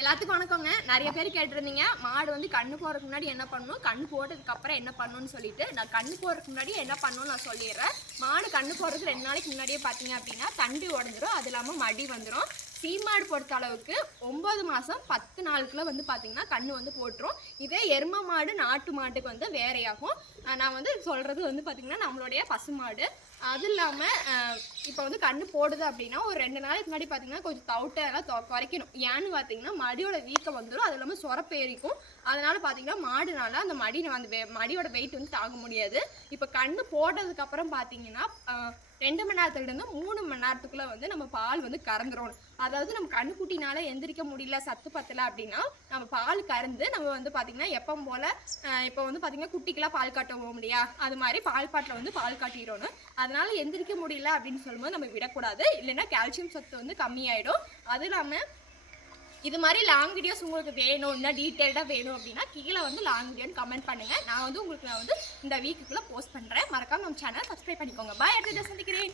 எல்லாத்துக்கும் வணக்கங்க. நிறைய பேர் கேட்டிருந்தீங்க மாடு வந்து கண்ணு போறதுக்கு முன்னாடி என்ன பண்ணணும், கண்ணு போட்டதுக்கு அப்புறம் என்ன பண்ணணும்னு சொல்லிட்டு. நான் கண்ணு போறதுக்கு முன்னாடி என்ன பண்ணணும்னு நான் சொல்லிடுறேன். மாடு கண்ணு போறதுக்கு 2 நாளைக்கு முன்னாடியே பார்த்தீங்க அப்படின்னா தண்டி உடஞ்சிரும், அது இல்லாமல் மடி வந்துடும். சீமாடு பொறுத்த அளவுக்கு 9 மாதம் 10 நாளுக்குள்ள வந்து பார்த்தீங்கன்னா கண்ணு வந்து போட்டுரும். இதே எரும மாடு நாட்டு மாட்டுக்கு வந்து வேறையாகும். நான் வந்து சொல்கிறது வந்து பார்த்திங்கன்னா நம்மளுடைய பசுமாடு. அது இல்லாமல் இப்போ வந்து கண்ணு போடுது அப்படின்னா ஒரு 2 நாளைக்கு முன்னாடி பார்த்தீங்கன்னா கொஞ்சம் தவிட்டெல்லாம் குறைக்கணும். ஏன்னு பார்த்தீங்கன்னா மடியோட வீக்கம் வந்துடும், அது இல்லாமல் சொரப்பேரிக்கும். அதனால் பார்த்தீங்கன்னா மாடுனால அந்த மடியோட வெயிட் வந்து தாங்க முடியாது. இப்போ கண்ணு போட்டதுக்கப்புறம் பார்த்தீங்கன்னா 2 மணி நேரத்துலேருந்து 3 மணி நேரத்துக்குள்ளே வந்து நம்ம பால் வந்து கறந்துடணும். அதாவது நம்ம கண்ணுக்குட்டினால எந்திரிக்க முடியல, சத்து பத்தலை அப்படின்னா நம்ம பால் கறந்து நம்ம வந்து பார்த்திங்கன்னா எப்பவும் போல் இப்போ வந்து பார்த்திங்கன்னா குட்டிக்கெலாம் பால் காட்டுவோம் இல்லையா, அது மாதிரி பால் பாட்டில் வந்து பால் காட்டிடணும். அதனால் எந்திரிக்க முடியல அப்படின்னு சொல்லும்போது நம்ம விடக்கூடாது, இல்லைன்னா கால்சியம் சத்து வந்து கம்மியாயிடும். அது இல்லாமல் இது மாதிரி லாங் வீடியோஸ் உங்களுக்கு வேணும், இன்னும் டீட்டெயில்டாக வேணும் அப்படின்னா கீழே வந்து லாங் வீடியோன்னு கமெண்ட் பண்ணுங்கள். நான் வந்து உங்களுக்கு இந்த வீக்குள்ளே போஸ்ட் பண்ணுறேன். மறக்காம நம்ம சேனல் சப்ஸ்கிரைப் பண்ணிக்கோங்க. பாய், அடுத்த வீடியோ சந்திக்கிறேன்.